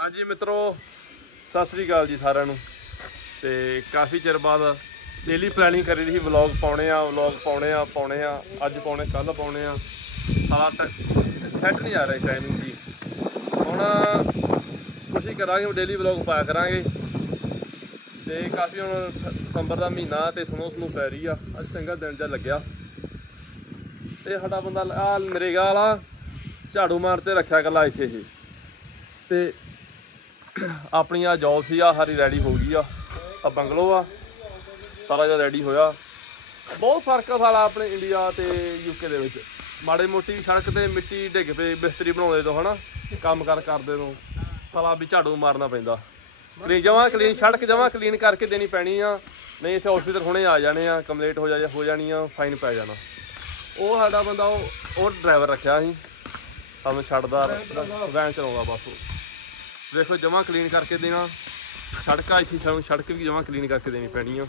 ਹਾਂਜੀ ਮਿੱਤਰੋ, ਸਤਿ ਸ੍ਰੀ ਅਕਾਲ ਜੀ ਸਾਰਿਆਂ ਨੂੰ। ਤੇ ਕਾਫੀ ਚਿਰ ਬਾਅਦ ਡੇਲੀ ਪਲੈਨਿੰਗ ਕਰੀ ਰਹੀ ਸੀ ਵਲੌਗ ਪਾਉਣੇ ਆ ਵਲੌਗ ਪਾਉਣੇ ਆ ਪਾਉਣੇ ਆ, ਅੱਜ ਪਾਉਣੇ ਕੱਲ ਪਾਉਣੇ ਆ। ਸਾਲਾ ਸੈੱਟ ਨਹੀਂ ਆ ਰਿਹਾ ਟਾਈਮਿੰਗ ਦੀ। ਹੁਣ ਕੋਸ਼ਿਸ਼ ਕਰਾਂਗੇ ਡੇਲੀ ਵਲੌਗ ਪਾਇਆ ਕਰਾਂਗੇ। ਤੇ ਕਾਫੀ ਹੁਣ ਸਤੰਬਰ ਦਾ ਮਹੀਨਾ ਤੇ ਸਨੋ ਸਨੋ ਪੈ ਰਹੀ ਆ। ਅੱਜ ਚੰਗਾ ਦਿਨ ਜਿਹਾ ਲੱਗਿਆ। ਤੇ ਸਾਡਾ ਬੰਦਾ ਆ ਨਰੇਗਾ ਵਾਲਾ ਝਾੜੂ ਮਾਰ ਤੇ ਰੱਖਿਆ ਗੱਲਾਂ ਇੱਥੇ ਇਹ। ਤੇ ਆਪਣੀ ਆ ਜੌਬ ਸੀ ਆ ਸਾਰੀ ਰੈਡੀ ਹੋ ਗਈ ਆ। ਆ ਬੰਗਲੋ ਆ ਸਾਰਾ ਜਿਹਾ ਰੈਡੀ ਹੋਇਆ। ਬਹੁਤ ਫ਼ਰਕ ਆ ਸਾਲਾ ਆਪਣੇ ਇੰਡੀਆ ਤੇ ਯੂਕੇ ਦੇ ਵਿੱਚ। ਮਾੜੇ ਮੋਟੀ ਸੜਕ ਤੇ ਮਿੱਟੀ ਡਿੱਗ ਪਏ ਬਿਸਤਰੀ ਬਣਾਉਂਦੇ ਤੋਂ ਹਨਾ? ਕੰਮ ਕਰ ਕਰਦੇ ਤੋਂ। ਸਾਲਾ ਵੀ ਝਾੜੂ ਮਾਰਨਾ ਪੈਂਦਾ। ਕਲੀਨ ਜਮਾ ਕਲੀਨ ਸੜਕ ਜਮਾ ਕਲੀਨ ਕਰਕੇ ਦੇਣੀ ਪੈਣੀ ਆ। ਨਹੀਂ ਇੱਥੇ ਹਸਪੀਟਲ ਹੁਣੇ ਆ ਜਾਣੇ ਆ ਕੰਪਲੀਟ ਹੋ ਜਾ ਹੋ ਜਾਣੀ ਆ ਫਾਈਨ ਪੈ ਜਾਣਾ। ਉਹ ਸਾਡਾ ਬੰਦਾ ਉਹ ਉਹ ਡਰਾਈਵਰ ਰੱਖਿਆ ਸੀ। ਸਾਨੂੰ ਛੱਡਦਾ ਵੈਨ ਚਲਾਉਂਦਾ। ਬਸ। ਉਹ ਦੇਖੋ ਜਮਾ ਕਲੀਨ ਕਰਕੇ ਦੇਣਾ। ਸੜਕਾਂ ਇੱਥੇ ਸਾਨੂੰ ਸੜਕ ਵੀ ਜਮਾ ਕਲੀਨ ਕਰਕੇ ਦੇਣੀ ਪੈਣੀ ਆ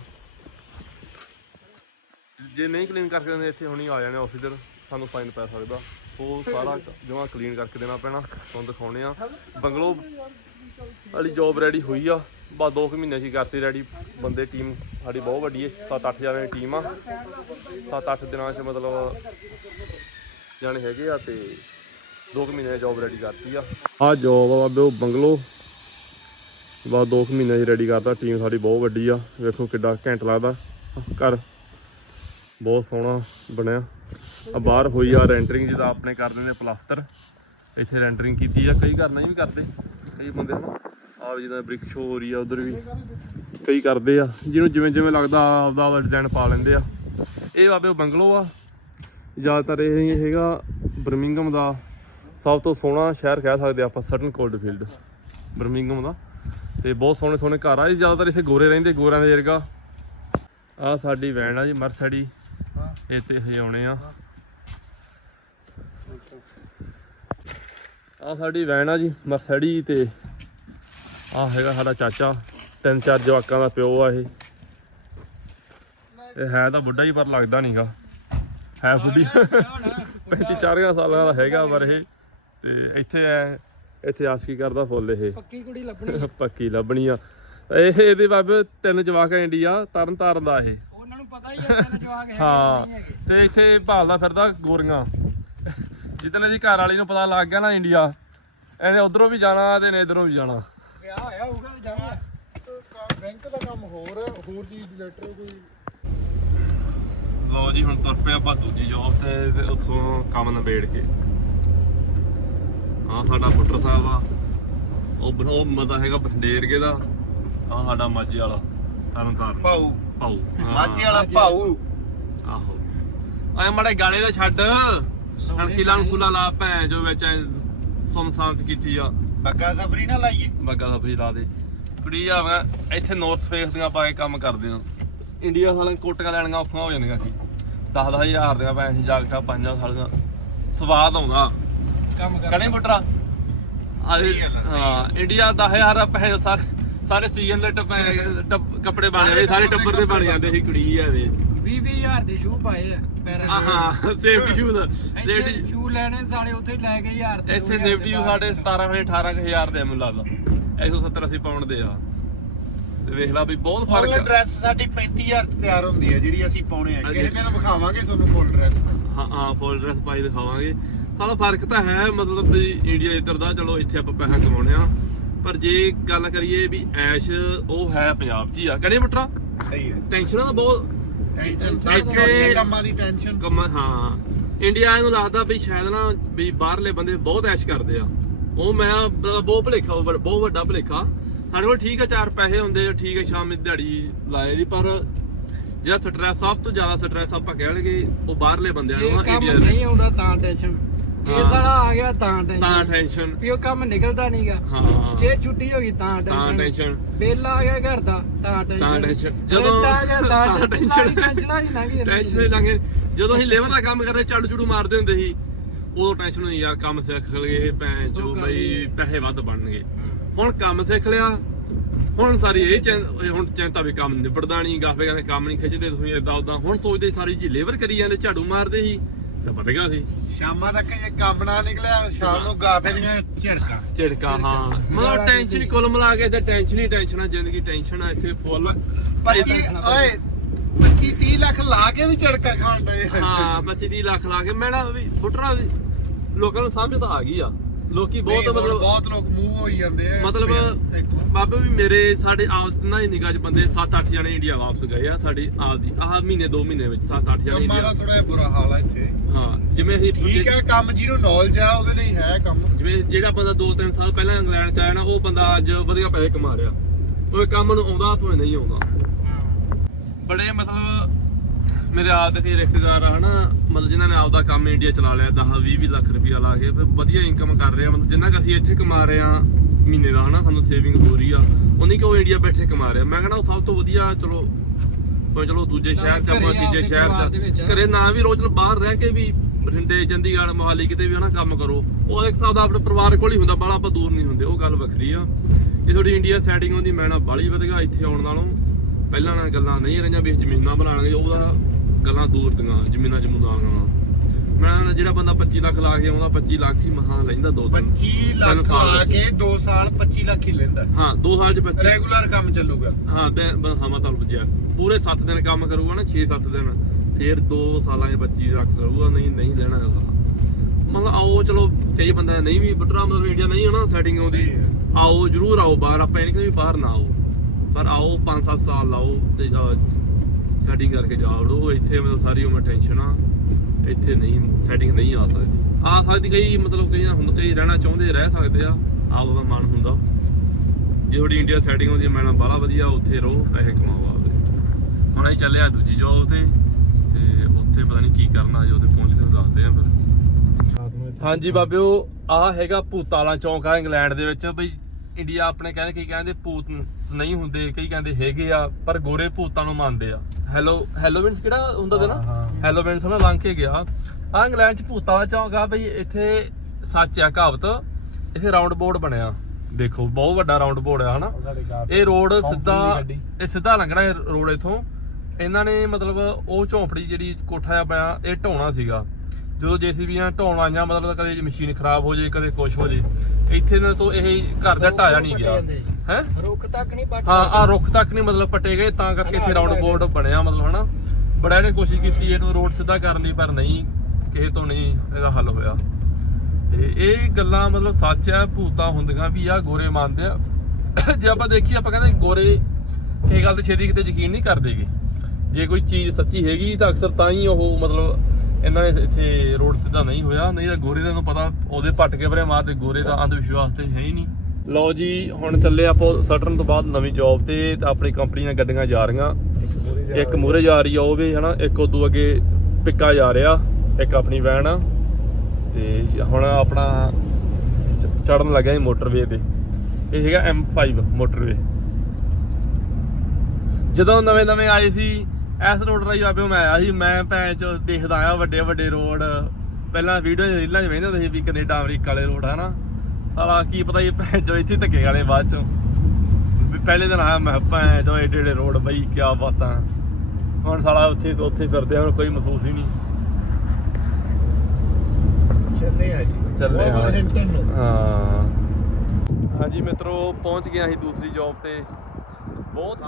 ਜੇ ਨਹੀਂ ਕਲੀਨ ਕਰਕੇ ਦਿੰਦੇ, ਇੱਥੇ ਹੁਣੀ ਆ ਜਾਣੇ ਆਫੀਸਰ ਸਾਨੂੰ ਫਾਈਨ ਪੈ ਸਕਦਾ। ਉਹ ਸਾਰਾ ਜਮਾ ਕਲੀਨ ਕਰਕੇ ਦੇਣਾ ਪੈਣਾ। ਤੁਹਾਨੂੰ ਦਿਖਾਉਣੇ ਆ। ਬੰਗਲੋ ਵਾਲੀ ਜੌਬ ਰੈਡੀ ਹੋਈ ਆ। ਬਸ 2 ਮਹੀਨੇ ਸੀ ਕਰਤੀ ਰੈਡੀ ਬੰਦੇ ਟੀਮ ਸਾਡੀ ਬਹੁਤ ਵੱਡੀ ਹੈ 7-8 ਜਣੇ ਦੀ ਟੀਮ ਆ। 7-8 ਦਿਨਾਂ 'ਚ ਮਤਲਬ ਜਾਣੇ ਹੈਗੇ ਆ ਤੇ 2 ਮਹੀਨੇ ਜੌਬ ਰੈਡੀ ਕਰਤੀ ਆ। ਆ ਜੌਬ ਆ ਬਾਬੇ, ਉਹ ਬੰਗਲੋ। ਬਸ 2 ਮਹੀਨੇ ਦੀ ਰੈਡੀ ਕਰਤਾ ਟੀਮ ਸਾਡੀ ਬਹੁਤ ਵੱਡੀ ਆ। ਵੇਖੋ ਕਿੱਡਾ ਘੈਂਟ ਲੱਗਦਾ। ਘਰ ਬਹੁਤ ਸੋਹਣਾ ਬਣਿਆ। ਆ ਬਾਹਰ ਹੋਈ ਆ ਰੈਂਟਰਿੰਗ ਜਿਹਦਾ ਆਪਣੇ ਕਰ ਦਿੰਦੇ ਪਲਾਸਟਰ ਇੱਥੇ ਰੈਂਟਰਿੰਗ ਕੀਤੀ ਆ, ਕਈ ਘਰ ਨਹੀਂ ਵੀ ਕਰਦੇ। ਕਈ ਬੰਦੇ ਹਨ ਆ ਜਿੱਦਾਂ ਬ੍ਰਿਕ ਸ਼ੋ ਹੋ ਰਹੀ ਆ, ਉਧਰ ਵੀ ਕਈ ਕਰਦੇ ਆ। ਜਿਹਨੂੰ ਜਿਵੇਂ ਜਿਵੇਂ ਲੱਗਦਾ, ਆਪਦਾ ਆਪਦਾ ਡਿਜ਼ਾਈਨ ਪਾ ਲੈਂਦੇ ਆ। ਇਹ ਬਾਬੇ ਉਹ ਬੰਗਲੋ ਆ। ਜ਼ਿਆਦਾਤਰ ਇਹ ਹੈਗਾ ਬਰਮਿੰਗਮ ਦਾ ਸਭ ਤੋਂ ਸੋਹਣਾ ਸ਼ਹਿਰ ਕਹਿ ਸਕਦੇ ਆਪਾਂ ਸਟਨ ਕੋਲਡਫੀਲਡ ਬਰਮਿੰਗਮ ਦਾ। ਤੇ ਬਹੁਤ ਸੋਹਣੇ ਸੋਹਣੇ ਘਰ ਆ ਇਹ ਜ਼ਿਆਦਾਤਰ ਇੱਥੇ ਗੋਰੇ ਰਹਿੰਦੇ ਗੋਰਿਆਂ ਦੇ ਜਰਗਾ ਆ ਸਾਡੀ ਵੈਨ ਆ ਜੀ ਮਰਸਡੀ ਇਹ ਤੇ ਹਜਾਉਣੇ ਆ। ਆ ਸਾਡੀ ਵੈਨ ਆ ਜੀ ਮਰਸਡੀ ਤੇ। ਆ ਹੈਗਾ ਸਾਡਾ ਚਾਚਾ ਤਿੰਨ ਚਾਰ ਜਵਾਕਾਂ ਦਾ ਪਿਓ ਆ ਇਹ। ਇਹ ਹੈ ਤਾਂ ਬੁੱਢਾ ਹੀ ਪਰ ਲੱਗਦਾ ਨਹੀਂਗਾ ਹੈ ਬੁੱਢੀ। 35 40 ਸਾਲਾਂ ਦਾ ਹੈਗਾ ਪਰ ਇਹ। ਤੇ ਇੱਥੇ ਐ ਇੱਥੇ ਆਸਕੀ ਕਰਦਾ ਫੁੱਲ ਇਹ? ਪੱਕੀ ਕੁੜੀ ਲੱਭਣੀ ਪੱਕੀ ਲੱਭਣੀ ਆ। ਇਹ ਇਹਦੇ ਬਾਬੇ ਤਿੰਨ ਜਵਾਕ ਆ ਇੰਡੀਆ ਤਰਨ ਤਾਰਨ ਦਾ ਇਹ। ਉਹਨਾਂ ਨੂੰ ਪਤਾ ਹੀ ਹੈ ਤੈਨੂੰ ਜਵਾਕ ਹੈ। ਹਾਂ ਤੇ ਇੱਥੇ ਭਾਲਦਾ ਫਿਰਦਾ ਗੋਰੀਆਂ। ਜਿੱਦਣ ਇਹਦੀ ਘਰ ਵਾਲੀ ਨੂੰ ਪਤਾ ਲੱਗ ਗਿਆ ਨਾ ਇੰਡੀਆ ਇਹਨੇ ਉਧਰੋਂ ਵੀ ਜਾਣਾ ਤੇ ਨੇ ਇਧਰੋਂ ਵੀ ਜਾਣਾ। ਵਿਆਹ ਹੋਇਆ ਹੋਊਗਾ ਤੇ ਜਾਣਾ। ਬੈਂਕ ਦਾ ਕੰਮ ਹੋਰ ਹੈ, ਹੋਰ ਚੀਜ਼ ਦੀ ਲੈਟਰ ਕੋਈ? ਲਓ ਜੀ ਹੁਣ ਤੁਰ ਪਿਆ ਆਪਾਂ ਦੂਜੀ ਜੌਬ ਤੇ ਤੇ ਉੱਥੋਂ ਕੰਮ ਨਿਬੇੜ ਕੇ। ਆ ਸਾਡਾ ਫੁੱਟਰ ਸਾਹਿਬ ਆ। ਉਹ ਉਹ ਮਦਾ ਹੈਗਾ ਬਠੰਡੇਰਗੇ ਦਾ। ਆ ਸਾਡਾ ਮਾਝੇ ਵਾਲਾ ਤਰਨ ਤਾਰਨ। ਭਾਊ। ਪਾਉ ਮਾਝੇ ਵਾਲਾ ਭਾਊ। ਆਹੋ। ਆਏ ਮੜੇ ਗਾਲੇ ਦਾ ਛੱਡ। ਕਣਕੀਲਾਂ ਨੂੰ ਫੁੱਲਾ ਲਾ ਭੈਣ ਜੋ ਵਿੱਚ ਸੁਨਸਾਂਤ ਕੀਤੀ ਆ। ਬੱਗਾ ਸਬਰੀ ਨਾ ਲਾਈਏ। ਬੱਗਾ ਦਾ ਫਰੀ ਲਾ ਦੇ। ਕੁੜੀ ਆ ਵਾ ਇੱਥੇ ਨਾਰਥ ਫੇਸ ਦੀਆਂ ਪਾ ਕੇ ਕੰਮ ਕਰਦੇ ਆ। ਇੰਡੀਆ ਸਾਲਾਂ ਕੋਟੀਆਂ ਲੈਣੀਆਂ ਔਖੀਆਂ ਹੋ ਜਾਂਦੀਆਂ ਸੀ। 10 ਹਜ਼ਾਰ ਦੀਆਂ ਭੈਣ ਸੀ ਜਾਗਟਾ ਪੰਜਾਂ ਸਾਲੀਆਂ। ਸਵਾਦ ਆਉਂਦਾ। ਕੰਮ ਕਰ ਕਣੇ ਬੁੱਟਰਾ ਆ, ਹਾਂ ਇੰਡੀਆ 10000 ਦਾ ਭੈਣ ਸਾਰੇ ਸਾਰੇ ਸੀਜ਼ਨ ਦੇ ਟੱਪ- ਕੱਪੜੇ ਬਣ ਜਾਂਦੇ ਸਾਰੇ ਟੱਬਰ ਦੇ ਬਣ ਜਾਂਦੇ ਸੀ ਕੁੜੀ ਆਵੇ 20 20000 ਦੇ ਸ਼ੂ ਪਾਏ ਆ ਪੈਰਾਂ ਦੇ। ਆਹਾਂ ਸੇਫਟੀ ਸ਼ੂਜ਼ ਇੱਥੇ ਸੇਫਟੀ ਸ਼ੂ ਲੈਣੇ ਸਾਲੇ ਉੱਥੇ ਲੈ ਕੇ 1000 ਤੇ ਇੱਥੇ ਸੇਫਟੀ ਸਾਡੇ 17 ਖਰੇ 18000 ਦੇ ਮੈਨੂੰ ਲੱਗਦਾ। 170 80 ਪਾਉਂਡ ਦੇ ਆ। ਤੇ ਵੇਖ ਲਾ ਵੀ ਬਹੁਤ ਫ਼ਰਕ ਆ। ਡਰੈਸ ਸਾਡੀ 35000 ਚ ਤਿਆਰ ਹੁੰਦੀ ਹੈ ਜਿਹੜੀ ਅਸੀਂ ਪਾਉਣੇ ਆ। ਕਿਸੇ ਦਿਨ ਵਿਖਾਵਾਂਗੇ ਤੁਹਾਨੂੰ ਫੁੱਲ ਡਰੈਸ ਹਾਂ ਹਾਂ ਫੁੱਲ ਡਰੈਸ ਪਾਈ ਦਿਖਾਵਾਂਗੇ। ਸਾਲਾ ਫ਼ਰਕ ਤਾਂ ਹੈ ਮਤਲਬ ਵੀ ਇੰਡੀਆ ਇੱਧਰ ਦਾ ਚਲੋ ਇੱਥੇ ਆਪਾਂ ਪੈਸਾ ਕਮਾਉਣੇ ਆ ਪਰ ਜੇ ਗੱਲ ਕਰੀਏ ਵੀ ਐਸ਼ ਉਹ ਹੈ ਪੰਜਾਬ 'ਚ ਹੀ ਆ। ਕਹਿੰਦੇ ਮਟਰਾ? ਸਹੀ ਹੈ। ਟੈਨਸ਼ਨਾਂ ਤਾਂ ਬਹੁਤ। ਟੈਨਸ਼ਨ ਇੱਥੇ- ਸਾਰੇ ਕੰਮਾਂ ਦੀ ਟੈਨਸ਼ਨ ਕੰਮ ਹਾਂ। ਇੰਡੀਆ ਨੂੰ ਲੱਗਦਾ ਵੀ ਸ਼ਾਇਦ ਨਾ ਵੀ ਬਾਹਰਲੇ ਬੰਦੇ ਬਹੁਤ ਐਸ਼ ਕਰਦੇ ਆ। ਉਹ ਮੈਂ ਬਹੁਤ ਭਲੇਖਾ ਬਹੁਤ ਵੱਡਾ ਭਲੇਖਾ। ਸਾਡੇ ਕੋਲ ਠੀਕ ਆ ਚਾਰ ਪੈਸੇ ਹੁੰਦੇ ਆ, ਠੀਕ ਆ ਸ਼ਾਮੀ ਦਿਹਾੜੀ ਲਾਏ ਦੀ ਪਰ ਜਿਹੜਾ ਸਟ੍ਰੈਸ ਸਭ ਤੋਂ ਜ਼ਿਆਦਾ ਸਟ੍ਰੈਸ ਆਪਾਂ ਕਹਿ ਲਈਏ ਉਹ ਬਾਹਰਲੇ ਬੰਦਿਆਂ ਨੂੰ ਇੰਡੀਆ ਦੇ ਨਹੀਂ ਆਉਂਦਾ ਤਾਂ ਟੈਨਸ਼ਨ ਹਾਂ। ਇਹ ਸਾਲਾ ਆ ਗਿਆ ਤਾਂ ਤਾਂ ਟੈਨਸ਼ਨ ਟੈਨਸ਼ਨ ਵੀ ਉਹ ਕੰਮ ਨਿਕਲਦਾ ਨਹੀਂਗਾ ਹਾਂ। ਜੇ ਛੁੱਟੀ ਹੋ ਗਈ ਤਾਂ ਤਾਂ ਟੈਨਸ਼ਨ ਟੈਨਸ਼ਨ ਬਿੱਲ ਆ ਗਿਆ ਘਰ ਦਾ ਤਾਂ ਟੈਨਸ਼ਨ ਤਾਂ ਟੈਨਸ਼ਨ ਜਦੋਂ ਜਦੋਂ ਆ ਗਿਆ ਤਾਂ ਤਾਂ ਟੈਨਸ਼ਨ ਟੈਨਸ਼ਨ ਟੈਨਸ਼ਨਾਂ ਹੀ ਲੰਘ ਜਾਂਦੀਆਂ ਟੈਨਸ਼ਨ ਹੀ। ਲੰਘੇ ਜਦੋਂ। ਅਸੀਂ ਲੇਬਰ ਦਾ ਕੰਮ ਕਰਦੇ ਝਾੜੂ ਝੂੜੂ ਮਾਰਦੇ ਹੁੰਦੇ ਸੀ ਉਦੋਂ ਟੈਨਸ਼ਨ ਯਾਰ ਕੰਮ ਸਿੱਖ ਲਈਏ ਭੈਣ ਚੋ ਉਹ ਗੱਲ ਬਈ ਹੀ ਹੈ। ਪੈਸੇ ਵੱਧ ਬਣਨਗੇ। ਹੂੰ। ਹੁਣ ਕੰਮ ਸਿੱਖ ਲਿਆ ਹੁਣ ਸਾਰੀ ਇਹ ਚਿੰ- ਹੁਣ ਚਿੰਤਾ ਵੀ ਕੰਮ ਨਿਬੜਦਾ ਨਹੀਂ ਗਾਫੇ ਕਹਿੰਦੇ ਕੰਮ ਨਹੀਂ ਖਿੱਚਦੇ ਤੁਸੀਂ ਇਦਾਂ ਉਦਾਂ ਹੁਣ ਸੋਚਦੇ ਸਾਰੀ ਜੀ ਲੇਬਰ ਕਰੀ ਜਾਂਦੇ ਝਾੜੂ ਮਾਰਦੇ ਸੀ। ਤਾਂ ਪਤਾ ਗਿਆ ਸੀ। ਸ਼ਾਮਾਂ ਤੱਕ ਇਹ ਕੰਮ ਨਾ ਨਿਕਲਿਆ ਸ਼ਾਮ ਨੂੰ ਗਾਫੇ ਦੀਆਂ ਝੜਕਾਂ। ਝਟਕਾ ਹਾਂ। ਮਤਲਬ ਟੈਨਸ਼ਨ ਕੁੱਲ ਮਿਲਾ ਕੇ ਤੇ ਟੈਨਸ਼ਨ ਹੀ ਟੈਨਸ਼ਨ ਆ ਜ਼ਿੰਦਗੀ ਟੈਨਸ਼ਨ ਆ ਇੱਥੇ ਫੁੱਲ 25 ਓਏ 25 30 ਲੱਖ ਲਾ ਕੇ ਵੀ ਝੜਕਾ ਖਾਣ ਡਏ। ਹਾਂ 25 30 ਲੱਖ ਲਾ ਕੇ। ਮੈਂ ਨਾ ਵੀ ਬੁੱਟਰਾ ਵੀ ਲੋਕਾਂ ਨੂੰ ਸਮਝ ਤਾਂ ਆ ਗਈ ਆ। ਲੋਕੀ ਬਹੁਤ ਨਹੀਂ, ਹੁਣ ਮਤਲਬ ਬਹੁਤ ਲੋਕ ਮੂੰਹ ਹੋਈ ਜਾਂਦੇ ਆ ਮਤਲਬ- ਇੱਥੋਂ। ਬਾਬੇ ਵੀ ਮੇਰੇ ਸਾਡੇ ਆਪ ਨਾ ਹੀ ਨਿਗਾਹ 'ਚ ਬੰਦੇ 7-8 ਜਣੇ ਇੰਡੀਆ ਵਾਪਸ ਗਏ ਆ ਸਾਡੀ ਆਪ ਦੀ ਆਹ ਮਹੀਨੇ 2 ਮਹੀਨੇ ਵਿੱਚ 7-8 ਜਣੇ ਕੰਮਾਂ ਦਾ ਇੰਡੀਆ। ਥੋੜਾ ਜਿਹਾ ਬੁਰਾ ਹਾਲ ਆ ਇੱਥੇ। ਹਾਂ ਜਿਵੇਂ ਅਸੀਂ ਠੀਕ ਹੈ ਕੰਮ ਜਿਹਨੂੰ ਨੌਲੇਜ ਆ ਉਹਦੇ ਲਈ ਹੈ ਕੰਮ। ਜਿਵੇਂ ਜਿਹੜਾ ਬੰਦਾ 2-3 ਸਾਲ ਪਹਿਲਾਂ ਇੰਗਲੈਂਡ 'ਚ ਆਇਆ ਨਾ ਉਹ ਬੰਦਾ ਅੱਜ ਵਧੀਆ ਪੈਸੇ ਕਮਾ ਰਿਹਾ। ਉਹ ਕੰਮ ਨੂੰ ਆਉਂਦਾ ਭਾਵੇਂ ਨਹੀਂ ਆਉਂਦਾ। ਬੜੇ ਮਤਲਬ ਮੇਰੇ ਆਪ ਦੇ ਕਈ ਰਿਸ਼ਤੇਦਾਰ ਆ ਹਨਾ ਮਤਲਬ ਜਿਨ੍ਹਾਂ ਨੇ ਆਪਦਾ ਕੰਮ ਇੰਡੀਆ ਚਲਾ ਲਿਆ 10 20 20 ਲੱਖ ਰੁਪਇਆ ਲਾ ਕੇ ਫਿਰ ਵਧੀਆ ਇਨਕਮ ਕਰ ਰਹੇ ਆ ਮਤਲਬ ਜਿੰਨਾ ਕੁ ਅਸੀਂ ਇੱਥੇ ਕਮਾ ਰਹੇ ਆ ਮਹੀਨੇ ਦਾ ਹਨਾ ਸਾਨੂੰ ਸੇਵਿੰਗ ਹੋ ਰਹੀ ਆ ਉਨੀ ਕਿ ਉਹ ਇੰਡੀਆ ਬੈਠੇ ਕਮਾ ਰਿਹਾ ਮੈਂ ਕਹਿੰਦਾ ਉਹ ਸਭ ਤੋਂ ਵਧੀਆ ਚਲੋ ਭਾਵੇਂ ਚਲੋ ਦੂਜੇ ਸ਼ਹਿਰ ਚ ਘਰੇ ਆਪਾਂ ਤੀਜੇ ਸ਼ਹਿਰ ਚ। ਕਰੇ ਨਾ ਵੀ ਰੋਜ਼ ਬਾਹਰ ਰਹਿ ਕੇ ਵੀ ਬਠਿੰਡੇ ਚੰਡੀਗੜ੍ਹ ਮੋਹਾਲੀ ਕਿਤੇ ਵੀ ਹਨਾ ਕੰਮ ਕਰੋ ਉਹ ਇੱਕ ਹਿਸਾਬ ਦਾ ਆਪਣੇ ਪਰਿਵਾਰ ਕੋਲ ਹੀ ਹੁੰਦਾ ਬਾਹਲਾ ਆਪਾਂ ਦੂਰ ਨਹੀਂ ਹੁੰਦੇ ਉਹ ਗੱਲ ਵੱਖਰੀ ਆ। ਜੇ ਤੁਹਾਡੀ ਇੰਡੀਆ ਸੈਟਿੰਗ ਹੁੰਦੀ ਮੈਂ ਨਾ ਬਾਹਲੀ ਵਧੀਆ ਇੱਥੇ ਆਉਣ ਨਾਲੋਂ। ਪਹਿਲਾਂ ਨਾਲ ਗੱਲਾਂ ਨਹੀਂ ਰਹੀਆਂ ਵੀ ਜ਼ਮੀਨਾਂ ਬਣਾਣਗੇ ਉਹਦਾ ਗੱਲਾਂ ਦੂਰ ਦੀਆਂ ਜ਼ਮੀਨਾਂ ਜਮੂਨਾਂ ਨਾਲ। ਮੈਂ ਨਾ ਜਿਹੜਾ ਬੰਦਾ 25 ਲੱਖ ਲਾ ਕੇ ਆਉਂਦਾ 25 ਲੱਖ ਹੀ ਮਹਾਂ ਲੈਂਦਾ ਦੋ ਤਿੰਨ 25 ਲੱਖ ਸਾਲ ਲਾ ਵਿੱਚ। ਕੇ 2 ਸਾਲ 25 ਲੱਖ ਹੀ ਲੈਂਦਾ। ਹਾਂ 2 ਸਾਲ ਚ 25 ਰੈਗੂਲਰ ਕੰਮ ਚੱਲੂਗਾ। ਹਾਂ ਦੇ ਹਾਂ ਮੈਂ ਤੁਹਾਨੂੰ ਜੈਸ ਪੂਰੇ 7 ਦਿਨ ਕੰਮ ਕਰੂਗਾ ਨਾ 6-7 ਦਿਨ। ਫਿਰ 2 ਸਾਲਾਂ ਚ 25 ਲੱਖ ਕਰੂਗਾ ਨਹੀਂ ਨਹੀਂ ਲੈਣਾ ਹੈਗਾ। ਮਤਲਬ ਆਓ ਚਲੋ ਕਈ ਬੰਦਾ ਨਹੀਂ ਵੀ ਬਟਰਾ ਮਤਲਬ ਇੰਡੀਆ ਨਹੀਂ ਹੋਣਾ ਸੈਟਿੰਗ ਆਉਂਦੀ। ਆਓ ਜਰੂਰ ਆਓ ਬਾਹਰ ਆਪਾਂ ਇਹ ਨਹੀਂ ਕਹਿੰਦੇ ਵੀ ਬਾਹਰ ਨਾ ਆਓ। ਪਰ ਆਓ 5-7 ਸਾਲ ਲਾਓ ਤੇ ਸੈਟਿੰਗ ਕਰਕੇ ਜਾਓ ਇੱਥੇ ਮਤਲਬ ਸਾਰੀ ਉਮਰ ਟੈਨਸ਼ਨ ਆ। ਇੱਥੇ ਨਹੀਂ ਸੈਟਿੰਗ ਨਹੀਂ ਆ ਸਕਦੀ। ਆ ਸਕਦੀ ਕਈ, ਮਤਲਬ ਕਈ ਹੁਣ ਕਈ ਰਹਿਣਾ ਚਾਹੁੰਦੇ ਰਹਿ ਸਕਦੇ ਆ। ਆਪਦਾ ਦਾ ਮਨ ਹੁੰਦਾ। ਜੇ ਤੁਹਾਡੀ ਇੰਡੀਆ ਸੈਟਿੰਗ ਹੁੰਦੀ ਮੈਂ ਨਾ ਬਾਹਲਾ ਵਧੀਆ, ਉੱਥੇ ਰਹੋ, ਪੈਸੇ ਕਮਾਓ ਆਪਦੇ। ਹੁਣ ਅਸੀਂ ਚੱਲੇ ਦੂਜੀ ਜੋਬ ਤੇ ਤੇ ਉੱਥੇ ਪਤਾ ਨਹੀਂ ਕੀ ਕਰਨਾ, ਜੇ ਉੱਥੇ ਪਹੁੰਚ ਕੇ ਦੱਸਦੇ ਆ ਫਿਰ। ਹਾਂਜੀ ਬਾਬਿਓ, ਆ ਹੈਗਾ ਭੂਤਾਲਾ ਚੌਂਕ ਆ ਇੰਗਲੈਂਡ ਦੇ ਵਿੱਚ। ਬਈ ਇੰਡੀਆ ਆਪਣੇ ਕਹਿੰਦੇ ਕੀ ਕਹਿੰਦੇ ਭੂਤ ਨਹੀਂ ਹੁੰਦੇ, ਕਈ ਕਹਿੰਦੇ ਹੈਗੇ ਆ, ਪਰ ਗੋਰੇ ਭੂਤਾਂ ਨੂੰ ਮੰਨਦੇ ਆ। ਹੈਲੋ ਹੈਲੋਵਿਨਸ ਕਿਹੜਾ ਹੁੰਦਾ ਤੇ ਨਾ? ਹੈਲੋਵਿਨਸ ਨਾ ਲੰਘ ਕੇ ਗਿਆ। ਆ ਇੰਗਲੈਂਡ ਚ ਭੂਤਾਲਾ ਚੌਂਕ ਆ ਬਈ ਇੱਥੇ ਸੱਚ ਆ ਕਹਾਵਤ। ਇੱਥੇ ਰਾਉਂਡ ਬੋਰਡ ਬਣਿਆ। ਦੇਖੋ ਬਹੁਤ ਵੱਡਾ ਰਾਉਂਡ ਬੋਰਡ ਆ ਹਨਾ? ਇਹ ਰੋਡ ਸਿੱਧਾ ਇਹ ਸਿੱਧਾ ਲੰਘਣਾ ਇਹ ਰੋਡ ਇਥੋਂ। ਇਹਨਾਂ ਨੇ ਮਤਲਬ ਉਹ ਝੌਂਪੜੀ ਜਿਹੜੀ ਕੋਠਾ ਆ ਪਿਆ ਇਹ ਢਾਉਣਾ ਸੀਗਾ। ਜਦੋਂ ਜੀਸੀਬੀਆਂ ਢਾਉਣ ਆਈਆਂ ਮਤਲਬ ਕਦੇ ਮਸ਼ੀਨ ਖਰਾਬ ਹੋ ਜੇ ਕਦੇ ਕੁਝ ਹੋ ਜੇ। ਇੱਥੇ ਨਾ ਤੋਂ ਇਹ ਘਰ ਦਾ ਢਾਇਆ ਨਹੀਂ ਗਿਆ। ਹੈ? ਰੁੱਖ ਤੱਕ ਨਹੀਂ ਪੱਟ ਹਾਂ ਆ ਰੁੱਖ ਤੱਕ ਨਹੀਂ ਮਤਲਬ ਪੱਟੇ ਗਏ ਤਾਂ ਕਰਕੇ ਇੱਥੇ ਰਾਉਂਡ ਬੋਰਡ ਬਣਿਆ ਮਤਲਬ ਹਨਾ। ਬੜਿਆਂ ਨੇ ਕੋਸ਼ਿਸ਼ ਕੀਤੀ ਇਹਨੂੰ ਰੋਡ ਸਿੱਧਾ ਕਰਨ ਦੀ ਪਰ ਨਹੀਂ ਕਿਸੇ ਤੋਂ ਨਹੀਂ ਇਹਦਾ ਹੱਲ ਹੋਇਆ। ਤੇ ਇਹ ਗੱਲਾਂ ਮਤਲਬ ਸੱਚ ਹੈ ਭੂਤਾਂ ਹੁੰਦੀਆਂ ਵੀ ਆ ਗੋਰੇ ਮੰਨਦੇ ਆ। ਜੇ ਆਪਾਂ ਦੇਖੀਏ ਆਪਾਂ ਕਹਿੰਦੇ ਗੋਰੇ ਇਹ ਗੱਲ ਤੇ ਛੇਤੀ ਕਿਤੇ ਯਕੀਨ ਨਹੀਂ ਕਰਦੇਗੇ ਜੇ ਕੋਈ ਚੀਜ਼ ਸੱਚੀ ਹੈਗੀ ਤਾਂ ਅਕਸਰ ਤਾਂ ਹੀ ਉਹ ਮਤਲਬ ਇਹਨਾਂ ਦੇ ਇੱਥੇ ਰੋਡ ਸਿੱਧਾ ਨਹੀਂ ਹੋਇਆ। ਨਹੀਂ ਤਾਂ ਗੋਰੇ ਦਾ ਨੂੰ ਪਤਾ ਉਹਦੇ ਪੱਟ ਕੇ ਭਰੇ ਮਾਰ ਤੇ ਗੋਰੇ ਦਾ ਅੰਧ ਵਿਸ਼ਵਾਸ ਤੇ ਹੈ ਹੀ ਨਹੀਂ। ਲਓ ਜੀ, ਹੁਣ ਚੱਲੇ ਆਪਾਂ ਸਟਰਨ ਤੋਂ ਬਾਅਦ ਨਵੀਂ ਜੌਬ ਤੇ ਆਪਣੀ ਕੰਪਨੀ ਦੀਆਂ ਗੱਡੀਆਂ ਜਾ ਰਹੀਆਂ। ਇੱਕ ਮੂਰੇ ਜਾ ਰਹੀ ਆ, ਉਹ ਵੀ ਹਨਾ, ਇੱਕ ਉਦੋਂ ਅੱਗੇ ਪਿੱਕਾ ਜਾ ਰਿਹਾ, ਇੱਕ ਆਪਣੀ ਵੈਨ ਆ। ਤੇ ਹੁਣ ਆਪਣਾ ਚੜਨ ਲੱਗਾ ਜੀ ਮੋਟਰਵੇ ਤੇ। ਇਹ ਹੈਗਾ M5 ਮੋਟਰਵੇ ਜਦੋਂ ਨਵੇਂ ਨਵੇਂ ਆਏ ਸੀ, ਐਸ ਰੋਡ ਰਾਈ ਬਾਬੇ ਮੈਂ ਆਇਆ ਸੀ, ਮੈਂ ਭੈਣ ਚ ਦੇਖਦਾ ਆਇਆ ਵੱਡੇ ਵੱਡੇ ਰੋਡ ਪਹਿਲਾਂ ਵੀਡੀਓ ਰੀਲਾਂ ਚ ਵੇਖਦੇ ਹੁੰਦੇ ਸੀ ਵੀ ਕੈਨੇਡਾ ਅਮਰੀਕਾ ਵਾਲੇ ਰੋਡ ਹਨਾ। ਸਾਲਾ ਕੀ ਪਤਾ ਇਹ ਭੈਣ ਚੋ ਇੱਥੇ ਧੱਕੇ ਵਾਲੇ ਬਾਅਦ ਚੋਂ। ਵੀ ਪਹਿਲੇ ਦਿਨ ਆਇਆ ਮੈਂ ਭੈਣ ਚੋ ਏਡੇ ਏਡੇ ਰੋਡ ਬਈ ਕੀ ਬਾਤਾਂ। ਹੁਣ ਸਾਲਾ ਉੱਥੇ ਉੱਥੇ ਫਿਰਦੇ ਹੁਣ ਕੋਈ ਮਹਿਸੂਸ ਹੀ ਨਹੀਂ। ਚੱਲੇ ਆ ਜੀ। ਚੱਲੇ ਆ। ਹਾਂ। ਹਾਂਜੀ ਮਿੱਤਰੋ ਪਹੁੰਚ ਗਏ ਅਸੀਂ ਦੂਸਰੀ ਜੌਬ ਤੇ। ਬਹੁਤ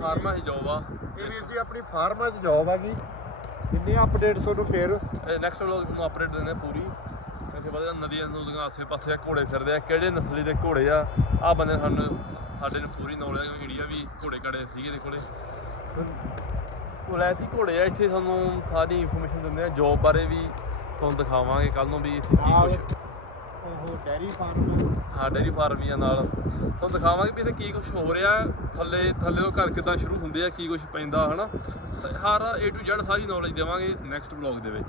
ਫਾਰਮਾ ਹੀ ਜੌਬ ਆ ਇਹ ਵੀਰ ਜੀ ਆਪਣੀ ਫਾਰਮਾਂ 'ਚ ਜੌਬ ਆ ਗਈ ਕਿੰਨੇ ਅਪਡੇਟ ਤੁਹਾਨੂੰ ਫੇਰ? ਨੈਕਸਟ ਵਲੌਗ ਤੁਹਾਨੂੰ ਅਪਡੇਟ ਦਿੰਦੇ ਪੂਰੀ। ਇੱਥੇ ਪਤਾ ਨਦੀਆਂ ਨੂਦੀਆਂ ਆਸੇ ਪਾਸੇ ਆ ਘੋੜੇ ਫਿਰਦੇ ਆ ਕਿਹੜੇ ਨਸਲੀ ਦੇ ਘੋੜੇ ਆ ਆ ਬੰਦੇ ਸਾਨੂੰ ਸਾਡੇ ਨੂੰ ਪੂਰੀ ਨੌਲੇਜ ਹੈ ਇੰਡੀਆ ਵੀ ਘੋੜੇ ਕੜੇ ਸੀਗੇ ਦੇ ਕੋਲੇ ਉਲੈਤੀ ਘੋੜੇ ਆ ਇੱਥੇ ਸਾਨੂੰ ਸਾਰੀ ਇਨਫੋਰਮੇਸ਼ਨ ਦਿੰਦੇ ਆ ਜੌਬ ਬਾਰੇ ਵੀ ਤੁਹਾਨੂੰ ਦਿਖਾਵਾਂਗੇ ਕੱਲ ਨੂੰ ਵੀ ਇੱਥੇ ਕੀ ਕੁਝ ਉਹ ਡੈਰੀ ਫਾਰਮ ਹਾਂ ਡੇਰੀ ਫਾਰਮ ਵੀ ਆ ਨਾਲ। ਤੁਹਾਨੂੰ ਦਿਖਾਵਾਂਗੇ ਵੀ ਇੱਥੇ ਕੀ ਕੁਝ ਹੋ ਰਿਹਾ ਥੱਲੇ ਥੱਲੇ ਤੋਂ ਘਰ ਕਿਦਾਂ ਸ਼ੁਰੂ ਹੁੰਦੇ ਆ ਕੀ ਕੁਝ ਪੈਂਦਾ ਹਨਾ। ਹਰ A to Z ਸਾਰੀ ਨੌਲੇਜ ਦੇਵਾਂਗੇ ਨੈਕਸਟ ਵਲੌਗ ਦੇ ਵਿੱਚ।